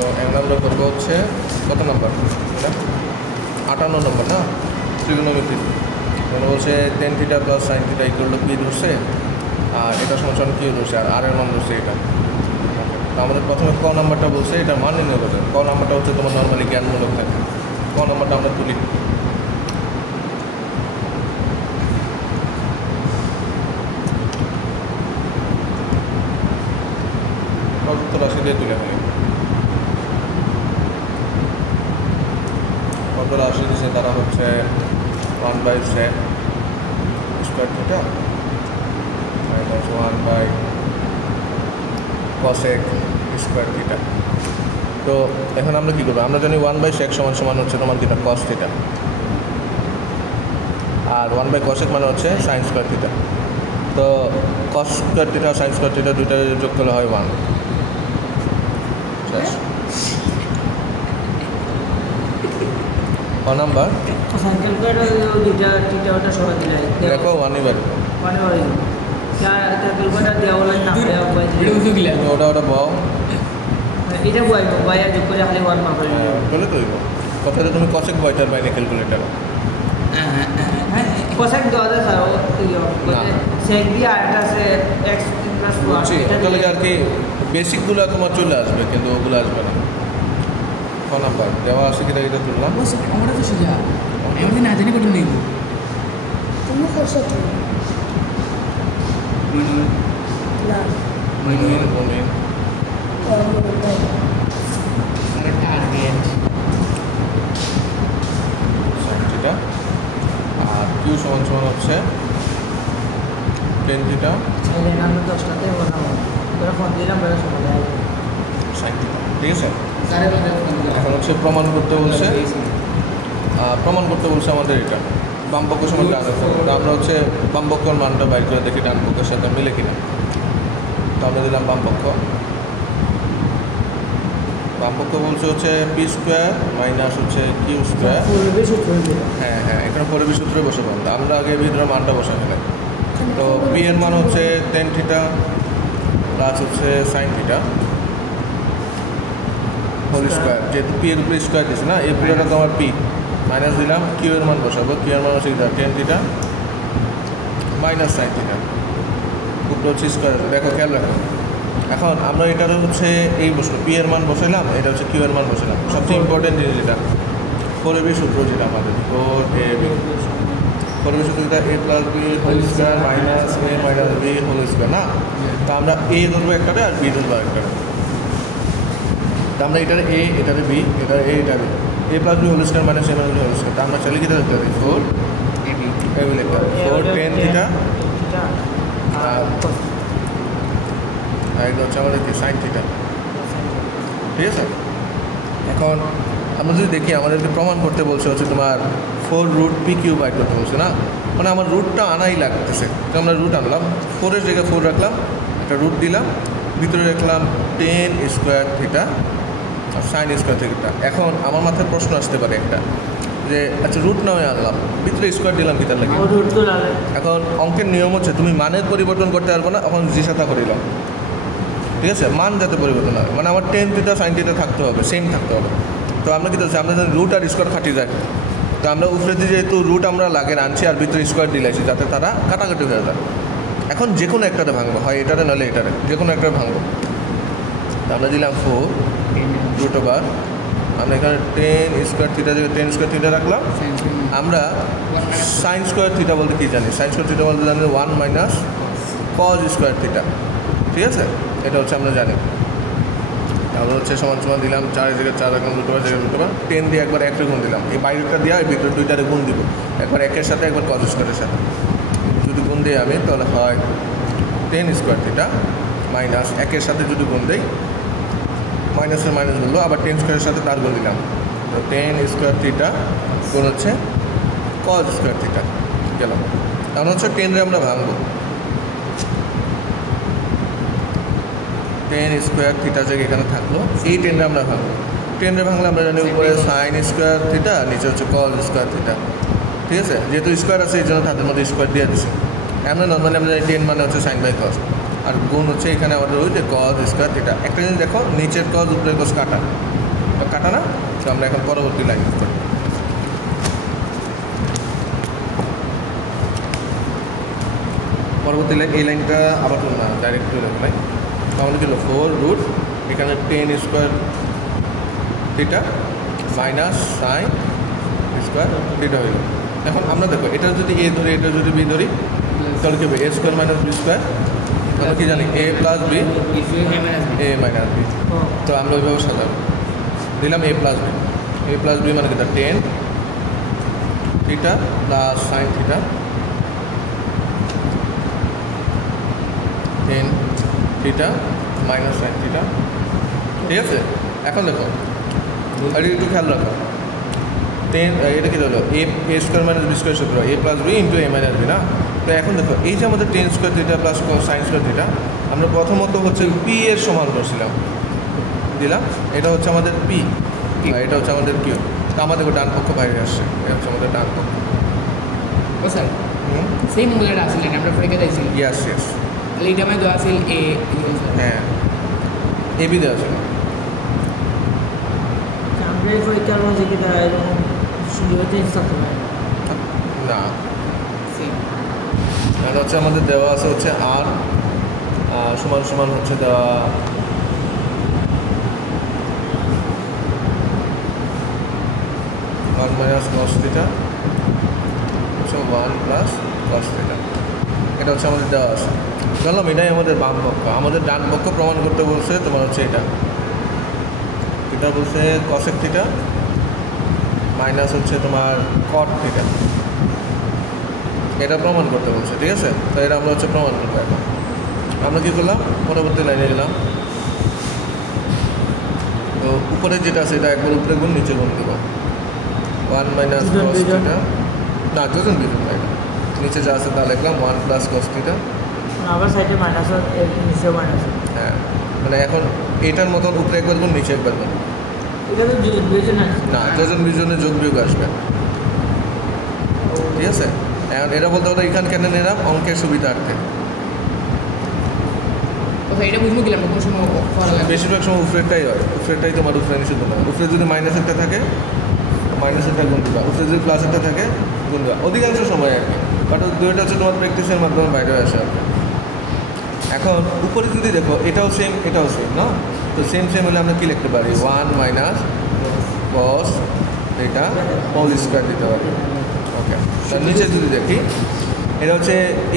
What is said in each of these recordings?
তো এখন আমরা করবো হচ্ছে কত নম্বর, এটা 58 নম্বর না, ট্রিগোনোমেট্রি। মানে বলছে tan theta plus sine theta equal to P ধরছে, আর এটা সমান কিউ ধরছে, আর এর মান ধরছে এটা। তো আমাদের প্রথমে ক নাম্বারটা বলছে এটার মান নির্ণয় করতে। ক নাম্বারটা হচ্ছে তোমার নর্মালি জ্ঞানমূলক থাকে। ক নাম্বারটা আমরা তুলি। প্রদত্ত রাশি দিয়ে তুলে ফেলি। প্রদত্ত রাশি দিচ্ছে তারা হচ্ছে 1/sec square theta minus 1/cosec square theta. তো এখন আমরা কী করবো? আমরা জানি 1/sec সমান হচ্ছে তোমার থিটা cos থিটা, আর 1/cosec মানে হচ্ছে সাইন স্কোয়ার থিটা। তো cos square theta sine square theta দুইটা যোগ করলে হয় 1। ক নাম্বার দেখো 1ই বাড়ি ওটা পাও বলে তো কথাটা তুমি কসেক বয়টার বাইরে ক্যালকুলেটার তাহলে আর কি বেসিকগুলো তোমার চলে আসবে, কিন্তু ওগুলো আসবে না। ক নাম্বার দেওয়া আছে কিনা এটা তুললাম। আমরা তো সোজা এমনি না জানি কত নেই তুমি করছো তো থিটা আর কিউ সমান হচ্ছে টেন থিটা সাইন থিটা। ঠিক আছে, এখন হচ্ছে প্রমাণ করতে বলছে আমাদের এটা বামপক্ষ সমান ডান পক্ষ। তো আমরা হচ্ছে বামপক্ষর মানটা বাইর করে দেখি ডান পক্ষের সাথে মিলে কিনা। তো আমরা দিলাম বামপক্ষ বলছে হচ্ছে পি স্কোয়ার মাইনাস হচ্ছে কিউ স্কোয়ার। হ্যাঁ এখানে পরিবেশ সূত্রে বসে পাবো। আমরা আগে ভিতরে মানটা বসে ফেলাই। তো পি এর মান হচ্ছে টেন থিটা প্লাস হচ্ছে সাইন থিটা হোল স্কোয়ার। যেহেতু পি এর উপরে স্কোয়ার দিচ্ছে না, এই পুরোটা তো আমার পি মাইনাস দিলাম, কিউ এর মান বসাবো। কিউ এর মান হচ্ছে tan theta minus sine theta, উপরে হচ্ছে স্কোয়ার। দেখো খেয়াল রাখো, এখন আমরা এটারও হচ্ছে এই বসলো পি এর মান বসাইলাম, এটা হচ্ছে কিউ এর মান বসাইলাম। সবচেয়ে ইম্পর্টেন্ট জিনিস যেটা পরিবেশ সূত্র, যেটা আমাদের পরিবেশ সূত্র যেটা A plus B whole square minus A minus B whole square না। তো আমরা এ ধরবো একটারে আর বি ধরবো একটারে। তো আমরা এটারে এ, এটারে বি, এটারে এ, এটারে A plus B whole square minus A minus B whole square. তো আমরা চাইলে কি ধরতে পারি 4 টেন থিটা আর এটা হচ্ছে আমাদের কি সাইন থিটা। ঠিক আছে, এখন আমরা যদি দেখি আমাদেরকে প্রমাণ করতে বলছে হচ্ছে তোমার 4√pq বাইর করতে বলছে না। মানে আমার রুটটা আনাই লাগতেছে। তো আমরা রুট আনলাম, 4-এর জায়গায় 4 রাখলাম, একটা রুট দিলাম, ভিতরে রাখলাম টেন স্কোয়ার থিটা আর সাইন স্কোয়ার থিটা। এখন আমার মাথায় প্রশ্ন আসতে পারে একটা, যে আচ্ছা রুট নয় আনলাম, ভিতরে স্কোয়ার দিলাম কি তার লাগে? এখন অঙ্কের নিয়ম হচ্ছে তুমি মানের পরিবর্তন করতে পারবো না, এখন জি সাথে করিলাম। ঠিক আছে, মান যাতে পরিবর্তন হবে, মানে আমার টেন থিটা সাইন থিটা থাকতে হবে, সেম থাকতে হবে। তো আমরা কী করছি, আমরা যদি রুট আর স্কোয়ার খাটি যায়, তো আমরা উপরে দিয়ে যেহেতু রুট আমরা লাগে আনছি আর ভিতরে স্কোয়ার দিলাইছি, যাতে তারা কাটাকাটি হয়ে যায়। এখন যে কোনো একটাতে ভাঙবো, হয় এটারে নাহলে এটারে, যে কোনো একটা ভাঙবো। তো আমরা দিলাম 4√, আমরা এখানে টেন স্কোয়ার থিটা জায়গায় টেন স্কোয়ার থিটা রাখলাম। আমরা সাইন স্কোয়ার থিটা বলতে কী জানি? সাইন স্কোয়ার থিটা বলতে জানি 1 মাইনাস কজ স্কোয়ার থিটা। ঠিক আছে, এটা হচ্ছে আমরা জানি। তাহলে হচ্ছে সমান দিলাম 4 জায়গায় 4 রাখলাম, 2 জায়গায় 2, 10 দিয়ে একবার 1 গুণ দিলাম। এই বাইরেটা দিয়ে এই ভিতরে 2টারে গুণ দিব, একবার 1-এর সাথে একবার কজ স্কোয়ারের সাথে। যদি গুণ দিই আমি, তাহলে হয় 10 স্কোয়ার থিটা মাইনাস 1-এর সাথে যদি গুণ দিই, মাইনাসের মাইনাস বললো, আবার 10 স্কোয়ারের সাথে তার গুণ দিলাম। তো 10 স্কোয়ার থিটা গুণ হচ্ছে কজ স্কোয়ার থিটা গেল। কারণ হচ্ছে 10-রে আমরা ভাঙবো, 10 স্কোয়ার থিটা জায়গায় এখানে থাকলো, এই 10-রে আমরা ভাঙবো। 10-রে ভাঙলে আমরা জানি উপরে সাইন স্কোয়ার থিটা, নিচে হচ্ছে কজ স্কোয়ার থিটা। ঠিক আছে, যেহেতু স্কোয়ার আছে এই জন্য তাদের মধ্যে স্কোয়ার দিয়ে দিচ্ছে। আমরা নর্মালি আমরা জানি 10 মানে হচ্ছে সাইন বাই কজ। আর গুণ হচ্ছে এখানে আমাদের ওই যে কজ স্কোয়ার থিটা। একটা জিনিস দেখো, নিচের কজ উপরের কজ কাটা, তো কাটা না, তো আমরা এখন পরবর্তী লাইন করি। পরবর্তী লাইন, এই লাইনটা আবার না ডাইরেক্ট লাইন, তো আমাদের কি হলো 4 রুট এখানে 10 square theta minus sine square theta হইল। এখন আমরা দেখো এটা যদি এ ধরি, এটা যদি বি ধরি, তাহলে কি হবে এ স্কোয়ার মাইনাস বি স্কোয়ার, আমরা কি জানি এ plus B A minus B. তো আমরা ওইভাবে সাজাবো, দিলাম এ প্লাস বি মানে কি 10 theta plus sine theta 10 theta minus sine theta, ঠিক আছে। এখন দেখো আর একটু খেয়াল রাখো, 10 এটা কি হলো এ স্কোয়ার মাইনাস বি স্কোয়ার সূত্র এ প্লাস বি ইন্টু এ মাইনাস বি না। তো এখন দেখো এই যে আমাদের 10 square theta plus sine square theta, আমরা প্রথমত হচ্ছে পি এর সমান করছিলাম, দিলাম এটা হচ্ছে আমাদের পি আর এটা হচ্ছে আমাদের কিউ। তো আমাদের ডান পক্ষ বাইরে আসছে, এটা হচ্ছে আমাদের ডান পক্ষ। ও স্যার সেই মূল্যটা আসলে আমরা পরীক্ষা দিয়েছি। ইয়াস ইয়াস, তাহলে এটা আমি দেওয়া আছিল এ, হ্যাঁ এ বি দেওয়া ছিল। আমরা এই পরীক্ষার মধ্যে কি তারা এরকম সুযোগ চেঞ্জ থাকতে পারে না, সেম এটা হচ্ছে আমাদের দেওয়া আছে হচ্ছে আর সমান সমান হচ্ছে দেওয়া 1 মাইনাস কস থিটা হচ্ছে 1 প্লাস কস থিটা, এটা হচ্ছে আমাদের দেওয়া আছে। জানলাম এটাই আমাদের বাম পক্ষ। আমাদের ডান পক্ষ প্রমাণ করতে বলছে তোমার হচ্ছে এটা বলছে কসেক থিটা মাইনাস হচ্ছে তোমার কট থিটা, এটা প্রমাণ করতে বলছে, ঠিক আছে। তো এটা আমরা হচ্ছে প্রমাণ করবো। এখন আমরা কী করলাম, পরবর্তী লাইনে গেলাম। তো উপরে যেটা আছে এটা একবার উপরে গুণ নিচে গুণ দিব 1 মাইনাস কস থিটা, না দুজন বিজন না, নিচে যা আছে তা লিখলাম 1 প্লাস কস থিটা, আবার সাইডে মাইনাস নিচে মাইনাস। হ্যাঁ মানে এখন এটার মতন উপরে একবার গুণ নিচে একবার গুণ, এটা তো দুইজন আছে না দুজন বিজনে যোগ বিয়োগ আসবে, ঠিক আছে। এখন এটা বলতে হলো এখান কেন নিলাম অঙ্কের সুবিধার্থে, ওকে এটা বুঝবো গেলাম কোন সময় করা লাগবে। বেশিরভাগ সময় উপরেরটাই হয়, উপরেরটাই তোমার উপরে নিষেধ না। উপরে যদি মাইনাস একটা থাকে মাইনাস একটা গুণ দিবা, উপরে যদি প্লাস একটা থাকে গুণ দিবা, অধিকাংশ সময় আর কি। বাট দুইটা হচ্ছে তোমার প্র্যাকটিসের মাধ্যমে বাইরে আসে আর কি। এখন উপরে যদি দেখো এটাও সেম না, তো সেম হলে আমরা কী লিখতে পারি 1 মাইনাস কস এটা হোল স্কোয়ার দিতে পারি। ওকে, তার নিচে যদি দেখি এটা হচ্ছে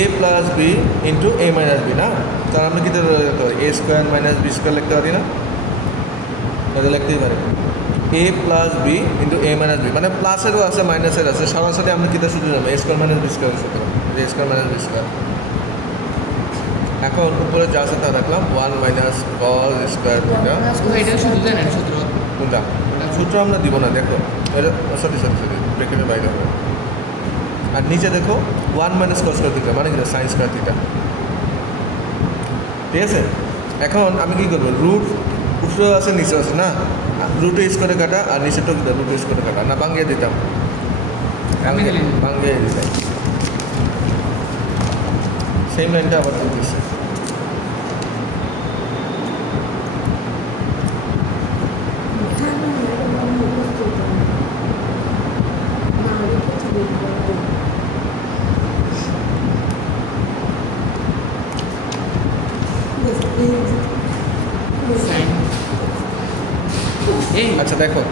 এ প্লাস বি ইন্টু এ মাইনাস বি না, তার আমরা কী লিখতে পারি এ স্কোয়ার মাইনাস বি স্কোয়ার লিখতে পারি না, এটা লিখতেই পারি এ প্লাস বি ইন্টু এ মাইনাস বি, মানে প্লাসেরও আছে মাইনাসের আছে, সরাসরি আমরা কীটা শুধু যাবো এ স্কোয়ার মাইনাস বি স্কোয়ার শুধু এ স্কোয়ার মাইনাস বি স্কোয়ার। এখন উপরে যা আছে তা রাখলাম 1 মাইনাস কস স্কোয়ার থিটা, এটা শুধু জানেন সূত্র কোনটা সূত্র আমরা দিব না, দেখো এটা সরি ব্রেকেটের বাইরে হবে। আর নিচে দেখো 1 মাইনাস কস স্কোয়ার থিটা মানে কি সাইন স্কোয়ার থিটা, ঠিক আছে। এখন আমি কী করবো, রুট উপরেও আছে নিচেও আছে না, রুটে স্কোয়ারে কাটা আর নিচেটাও দিতাম রুটে স্কোয়ারে কাটা, না ভাঙিয়ে দিতাম, ভাঙিয়ে দিতাম। সেম লাইনটা আবার চলতেছে। আচ্ছা দেখো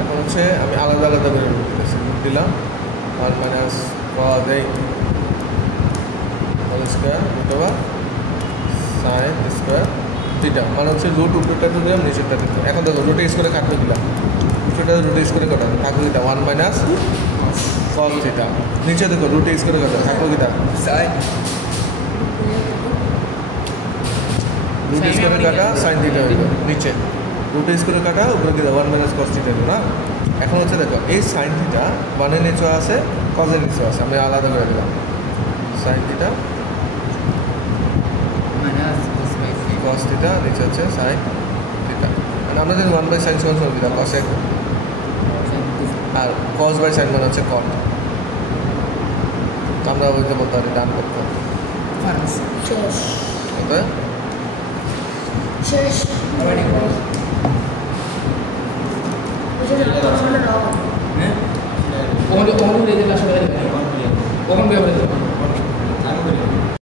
এখন হচ্ছে আমি আলাদা আলাদা করে দিতেছি, দিলাম 1 মাইনাস কস হোল স্কোয়ার অথবা সাইন স্কোয়ার থিটা, মানে হচ্ছে রুট উপরেরটা দিলাম নিচেরটা দিলাম। এখন দেখো রুটে স্কোয়ারে কাটতে দিলাম, উপরেটা রুটে স্কোয়ারে কাটা থাকবো কিটা 1 মাইনাস কস থিটা, নিচে দেখো রুটে স্কোয়ারে কাটা থাকবো কিটা সাইন, রুট স্কোয়ারে কাটা সাইন থিটা হইল, নিচে রুট স্কোয়ারে কাটা উপরে কি 1 মাইনাস কস থিটা হইল না। এখন হচ্ছে দেখো এই সাইন থিটা 1-এর নিচেও আছে কজের নিচেও আছে, আমি আলাদা করে দিলাম সাইন থিটা কস থিটা, নিচে হচ্ছে সাইন থিটা, মানে আমরা যদি 1/sin দিলাম কসেক আর কজ বাই সাইন মানে হচ্ছে কট। আমরা ওইটা বলতে পারি ডান করতে হবে। ফার্মাসি শেষ ওকে শেষ অটোমেটিক এটা কি আসলে রাও ওখানে ওখানে লেগে আসলে ওখানে